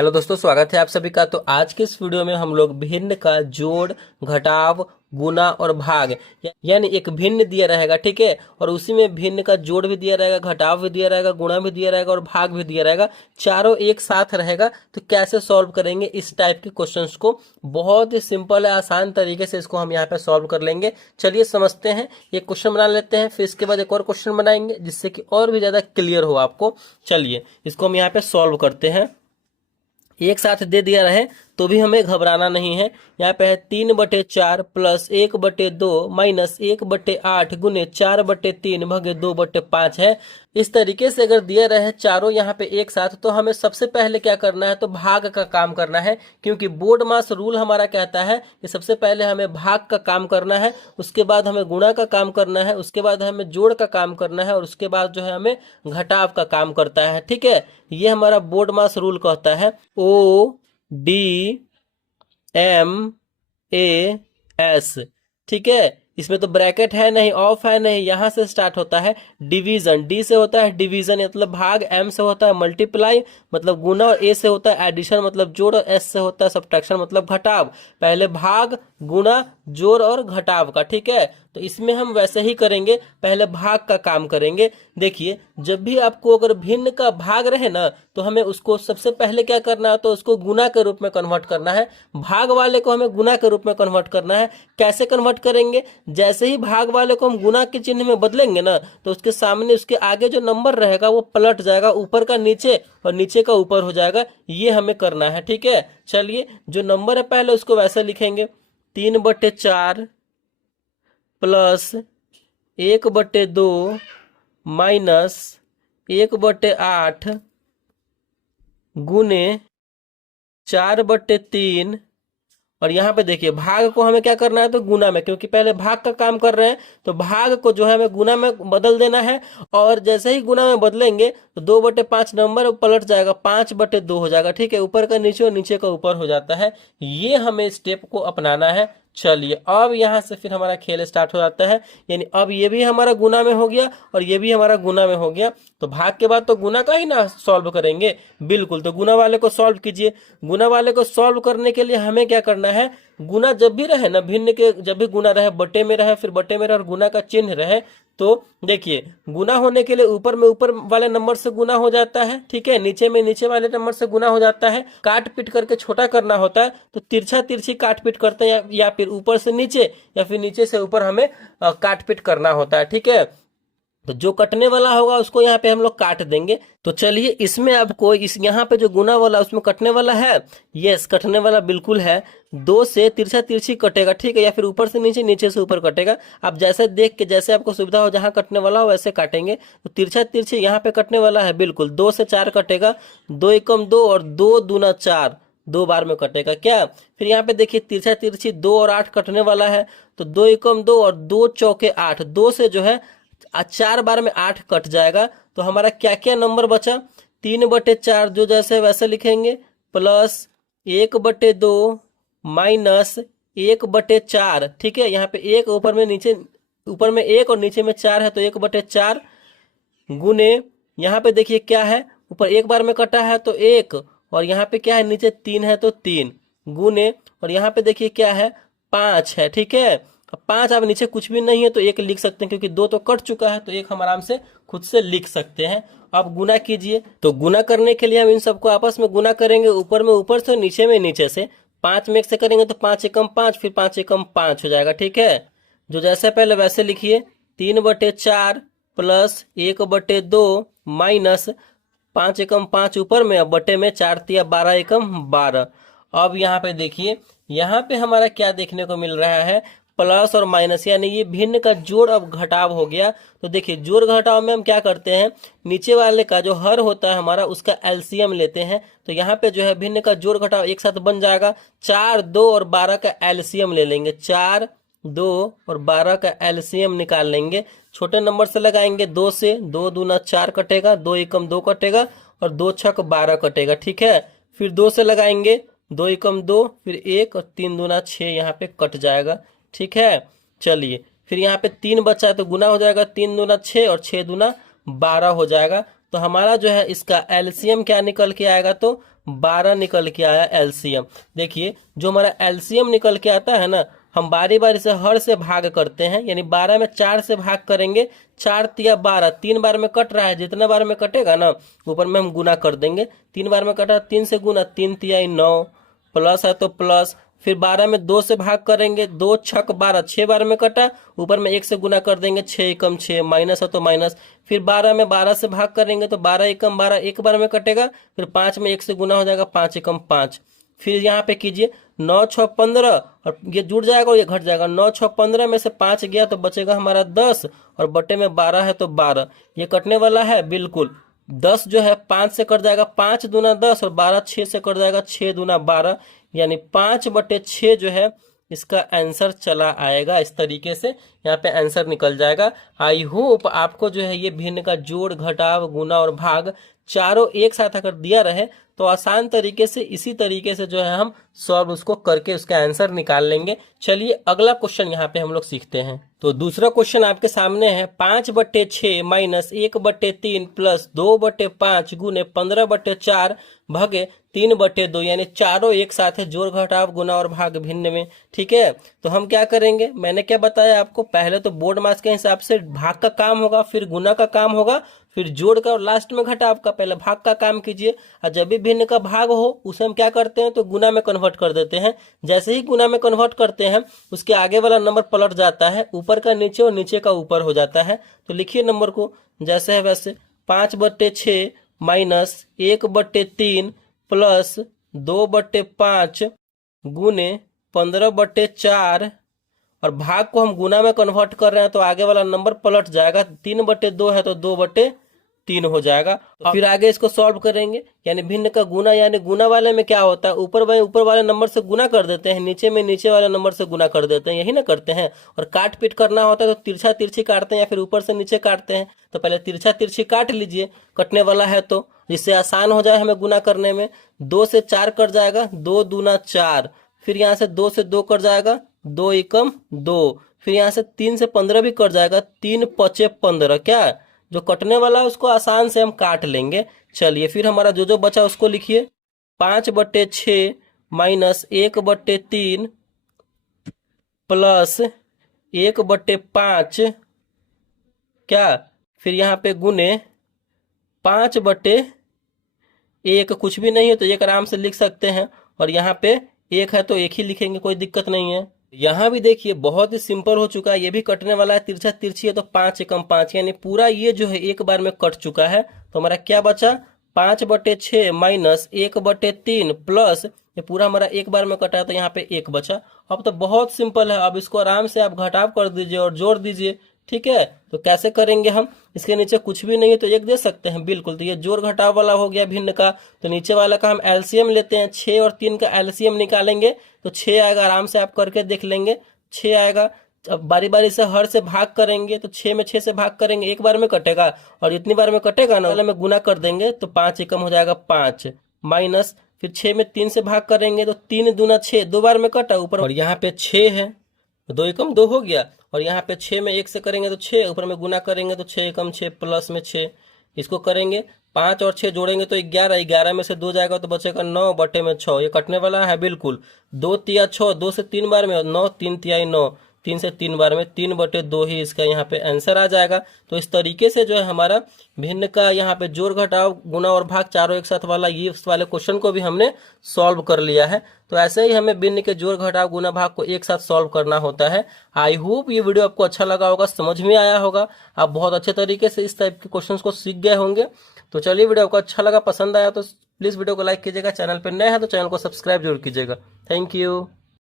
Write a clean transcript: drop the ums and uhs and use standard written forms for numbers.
Hello दोस्तों, स्वागत है आप सभी का। तो आज के इस वीडियो में हम लोग भिन्न का जोड़, घटाव, गुना और भाग यानी एक भिन्न दिया रहेगा, ठीक है, और उसी में भिन्न का जोड़ भी दिया रहेगा, घटाव भी दिया रहेगा, गुणा भी दिया रहेगा और भाग भी दिया रहेगा। चारों एक साथ रहेगा। तो कैसे सॉल्व करेंगे इस टाइप के क्वेश्चंस को? बहुत ही सिंपल है, आसान तरीके से इसको हम यहाँ पे सॉल्व कर लेंगे। चलिए समझते हैं। एक क्वेश्चन बना लेते हैं, फिर इसके बाद एक और क्वेश्चन बनाएंगे जिससे कि और भी ज्यादा क्लियर हो आपको। चलिए इसको हम यहाँ पे सॉल्व करते हैं। एक साथ दे दिया रहे तो भी हमें घबराना नहीं है। यहाँ पे है 3/4 प्लस 1/2 माइनस 1/8 गुने 4/3 भगे 2/5 है। इस तरीके से अगर दिए रहे चारों यहाँ पे एक साथ, तो हमें सबसे पहले क्या करना है, तो भाग का काम करना है। क्योंकि बोर्ड मास रूल हमारा कहता है कि सबसे पहले हमें भाग का काम करना है, उसके बाद हमें गुणा का काम करना है, उसके बाद हमें जोड़ का काम करना है और उसके बाद जो है हमें घटाव का काम करता है। ठीक है, ये हमारा बोर्ड मास रूल कहता है। ODMAS, ठीक है। इसमें तो ब्रैकेट है नहीं, ऑफ है नहीं, यहां से स्टार्ट होता है डिवीजन। डी से होता है डिवीजन मतलब भाग, एम से होता है मल्टीप्लाई मतलब गुना, और ए से होता है एडिशन मतलब जोड़, और एस से होता है सब्ट्रैक्शन मतलब घटाव। पहले भाग, गुना, जोड़ और घटाव का, ठीक है। तो इसमें हम वैसे ही करेंगे, पहले भाग का काम करेंगे। देखिए, जब भी आपको अगर भिन्न का भाग रहे ना, तो हमें उसको सबसे पहले क्या करना है, तो उसको गुना के रूप में कन्वर्ट करना है। भाग वाले को हमें गुना के रूप में कन्वर्ट करना है। कैसे कन्वर्ट करेंगे? जैसे ही भाग वाले को हम गुना के चिन्ह में बदलेंगे ना, तो उसके सामने, उसके आगे जो नंबर रहेगा वो पलट जाएगा, ऊपर का नीचे और नीचे का ऊपर हो जाएगा। ये हमें करना है, ठीक है। चलिए, जो नंबर है पहले उसको वैसे लिखेंगे, 3/4 प्लस 1/2 माइनस 1/8 गुने 4/3। और यहाँ पे देखिए, भाग को हमें क्या करना है, तो गुना में, क्योंकि पहले भाग का काम कर रहे हैं तो भाग को जो है हमें गुना में बदल देना है। और जैसे ही गुना में बदलेंगे तो 2/5 नंबर पलट जाएगा, 5/2 हो जाएगा, ठीक है। ऊपर का नीचे और नीचे का ऊपर हो जाता है। ये हमें स्टेप को अपनाना है। चलिए, अब यहाँ से फिर हमारा खेल स्टार्ट हो जाता है। यानी अब ये भी हमारा गुना में हो गया और ये भी हमारा गुना में हो गया। तो भाग के बाद तो गुना का ही ना सॉल्व करेंगे, बिल्कुल। तो गुना वाले को सॉल्व कीजिए। गुना वाले को सॉल्व करने के लिए हमें क्या करना है, गुना जब भी रहे ना, भिन्न के जब भी गुना रहे, बटे में रहे, फिर बटे में रहे और गुना का चिन्ह रहे, तो देखिए, गुना होने के लिए ऊपर में ऊपर वाले नंबर से गुना हो जाता है, ठीक है, नीचे में नीचे वाले नंबर से गुना हो जाता है। काट पीट करके छोटा करना होता है, तो तिरछा तिरछी काट पीट करते हैं, या फिर ऊपर से नीचे या फिर नीचे से ऊपर हमें काट पीट करना होता है, ठीक है। तो जो कटने वाला होगा उसको यहाँ पे हम लोग काट देंगे। तो चलिए, इसमें आपको इस यहाँ पे जो गुना वाला उसमें कटने वाला है, यस, कटने वाला बिल्कुल है। 2 से तिरछा तिरछी कटेगा, ठीक है, या फिर ऊपर से नीचे, नीचे से ऊपर कटेगा। आप जैसे देख के, जैसे आपको सुविधा हो, जहाँ कटने वाला हो वैसे काटेंगे। तो तिरछा तिरछी यहाँ पे कटने वाला है, बिल्कुल 2 से 4 कटेगा, 2 एकम 2 और 2 दूना 4, 2 बार में कटेगा क्या। फिर यहाँ पे देखिए, तिरछा तिरछी 2 और 8 कटने वाला है, तो 2 एकम 2 और 2 चौके 8, 2 से जो है 4 बार में 8 कट जाएगा। तो हमारा क्या क्या नंबर बचा, 3/4 जो जैसे वैसे लिखेंगे, प्लस 1/2 माइनस 1/4, ठीक है। यहाँ पे एक ऊपर में नीचे, ऊपर में 1 और नीचे में 4 है, तो 1/4 गुने, यहाँ पे देखिए क्या है, ऊपर 1 बार में कटा है तो 1, और यहाँ पे क्या है, नीचे 3 है तो 3 गुने, और यहाँ पे देखिए क्या है, 5 है, ठीक है। अब 5, अब नीचे कुछ भी नहीं है तो 1 लिख सकते हैं, क्योंकि 2 तो कट चुका है, तो 1 हम आराम से खुद से लिख सकते हैं। अब गुना कीजिए। तो गुना करने के लिए हम इन सबको आपस में गुना करेंगे, ऊपर में ऊपर से, नीचे में नीचे से। 5 में 1 से करेंगे तो 5 एकम 5, फिर 5 एकम 5 हो जाएगा, ठीक है। जो जैसे पहले वैसे लिखिए, 3/4 प्लस 1/2 माइनस 5 एकम 5 ऊपर में, अब बटे में 4 तिया 12 एकम 12। अब यहाँ पे देखिए, यहाँ पे हमारा क्या देखने को मिल रहा है, प्लस और माइनस, यानी ये भिन्न का जोड़ अब घटाव हो गया। तो देखिए, जोड़ घटाव में हम क्या करते हैं, नीचे वाले का जो हर होता है हमारा, उसका एलसीएम लेते हैं। तो यहाँ पे जो है भिन्न का जोड़ घटाव एक साथ बन जाएगा, 4, 2 और 12 का एलसीएम ले लेंगे, 4, 2 और 12 का एलसीएम निकाल लेंगे। छोटे नंबर से लगाएंगे, 2 से, 2 दूना 4 कटेगा, 2 एकम 2 कटेगा और 2 छक 12 कटेगा, ठीक है। फिर 2 से लगाएंगे, 2 एकम 2, फिर 1 और 3 दूना 6 यहाँ पे कट जाएगा, ठीक है। चलिए, फिर यहाँ पे 3 बचा है तो गुना हो जाएगा, 3 दूना 6 और 6 दूना 12 हो जाएगा। तो हमारा जो है इसका एलसीएम क्या निकल के आएगा, तो 12 निकल के आया एलसीएम। देखिए जो हमारा एलसीएम निकल के आता है ना, हम बारी बारी से हर से भाग करते हैं, यानी 12 में 4 से भाग करेंगे, 4 तिया 12, 3 बार में कट रहा है, जितना बार में कटेगा ना ऊपर में हम गुना कर देंगे। 3 बार में कटा 3 से गुना, 3 तिया 9, प्लस है तो प्लस, फिर 12 में 2 से भाग करेंगे, 2 छक 12, 6 बार में कटा, ऊपर में 1 से गुना कर देंगे, 6 एकम 6, माइनस है तो माइनस, फिर 12 में 12 से भाग करेंगे तो 12 एकम 12, एक बार में कटेगा, फिर 5 में 1 से गुना हो जाएगा, 5 एकम 5। फिर यहाँ पे कीजिए 9 6 15, और ये जुड़ जाएगा और ये घट जाएगा, 9 6 15 में से 5 गया तो बचेगा हमारा 10, और बटे में 12 है तो 12, ये कटने वाला है बिल्कुल। 10 जो है 5 से कट जाएगा, 5 दूना 10, और 12 6 से कट जाएगा, 6 दूना 12, यानी 5/6 जो है इसका आंसर चला आएगा। इस तरीके से यहाँ पे आंसर निकल जाएगा। आई होप आपको जो है ये भिन्न का जोड़, घटाव, गुना और भाग चारों एक साथ अगर दिया रहे तो आसान तरीके से इसी तरीके से जो है हम सॉल्व उसको करके उसका आंसर निकाल लेंगे। चलिए अगला क्वेश्चन यहाँ पे हम लोग सीखते हैं। तो दूसरा क्वेश्चन आपके सामने है, 5/6 माइनस 1/3 प्लस 2/5 गुने 15/4 भागे 3/2, यानी चारों एक साथ है, जोड़ घटाव गुना और भाग भिन्न में। ठीक है, तो हम क्या करेंगे, मैंने क्या बताया आपको, पहले तो बोर्ड मास के हिसाब से भाग का काम होगा, फिर गुना का काम होगा, फिर जोड़ का, और लास्ट में घटाव का। पहले भाग का काम कीजिए, और जब भी भिन्न का भाग हो उसे हम क्या करते हैं तो गुना में कन्वर्ट कर देते हैं। जैसे ही गुना में कन्वर्ट करते हैं उसके आगे वाला नंबर पलट जाता है, ऊपर का नीचे और नीचे का ऊपर हो जाता है। तो लिखिए नंबर को जैसे है वैसे, 5/6 माइनस 1/3 प्लस 2/5 गुने 15/4, और भाग को हम गुना में कन्वर्ट कर रहे हैं तो आगे वाला नंबर पलट जाएगा, 3/2 है तो 2/3 हो जाएगा। तो फिर आगे इसको सॉल्व करेंगे, यानी भिन्न का गुना, यानी गुना वाले में क्या होता है, ऊपर वाले नंबर से गुना कर देते हैं, नीचे में नीचे वाले नंबर से गुना कर देते हैं, यही ना करते हैं। और काट पीट करना होता है तो तिरछा तिरछी काटते हैं या फिर ऊपर से नीचे काटते हैं। तो पहले तिरछा तिरछी काट लीजिए, कटने वाला है तो, जिससे आसान हो जाए हमें गुना करने में। 2 से 4 कट जाएगा, 2 दूना 4, फिर यहाँ से 2 से 2 कट जाएगा, 2 एकम 2, फिर यहाँ से 3 से 15 भी कट जाएगा, 3 पचे 15। क्या जो कटने वाला है उसको आसान से हम काट लेंगे। चलिए फिर हमारा जो बचा उसको लिखिए, 5/6 माइनस 1/3 प्लस 1/5, क्या, फिर यहाँ पे गुने 5/1, कुछ भी नहीं है तो एक आराम से लिख सकते हैं, और यहाँ पे 1 है तो 1 ही लिखेंगे, कोई दिक्कत नहीं है। यहाँ भी देखिए बहुत ही सिंपल हो चुका है, ये भी कटने वाला है, तिरछा तिरछी है तो 5 एकम 5, यानी पूरा ये जो है एक बार में कट चुका है। तो हमारा क्या बचा, 5/6 माइनस 1/3 प्लस, ये पूरा हमारा एक बार में कटा है तो यहाँ पे 1 बचा। अब तो बहुत सिंपल है, अब इसको आराम से आप घटाव कर दीजिए और जोड़ दीजिए। ठीक है, तो कैसे करेंगे हम, इसके नीचे कुछ भी नहीं है तो 1 दे सकते हैं बिल्कुल। तो ये जोड़ घटाव वाला हो गया भिन्न का, तो नीचे वाला का हम एलसीएम लेते हैं, 6 और 3 का एलसीएम निकालेंगे तो 6 आएगा, आराम से आप करके देख लेंगे 6 आएगा। अब बारी बारी से हर से भाग करेंगे तो 6 में 6 से भाग करेंगे, एक बार में कटेगा, और जितनी बार में कटेगा ना वाले में गुना कर देंगे तो 5 एकम हो जाएगा 5, माइनस फिर 6 में 3 से भाग करेंगे तो 3 दूना 6, 2 बार में कटा ऊपर, और यहाँ पे 6 है, 2 एकम 2 हो गया, और यहाँ पे 6 में 1 से करेंगे तो 6, ऊपर में गुना करेंगे तो 6 एकम 6 प्लस में 6, इसको करेंगे 5 और 6 जोड़ेंगे तो 11, 11 में से 2 जाएगा तो बचेगा 9/6, ये कटने वाला है बिल्कुल। 2 तिया 6, 2 से 3 बार में 9, 3 तिया 9, 3 से 3 बार में 3/2 ही इसका यहाँ पे आंसर आ जाएगा। तो इस तरीके से जो है हमारा भिन्न का यहाँ पे जोड़ घटाव गुना और भाग चारों एक साथ वाला ये वाले क्वेश्चन को भी हमने सॉल्व कर लिया है। तो ऐसे ही हमें भिन्न के जोड़ घटाव गुना भाग को एक साथ सॉल्व करना होता है। आई होप ये वीडियो आपको अच्छा लगा होगा, समझ में आया होगा, आप बहुत अच्छे तरीके से इस टाइप के क्वेश्चन को सीख गए होंगे। तो चलिए वीडियो आपको अच्छा लगा, पसंद आया तो प्लीज वीडियो को लाइक कीजिएगा, चैनल पर नए हैं तो चैनल को सब्सक्राइब जरूर कीजिएगा। Thank you.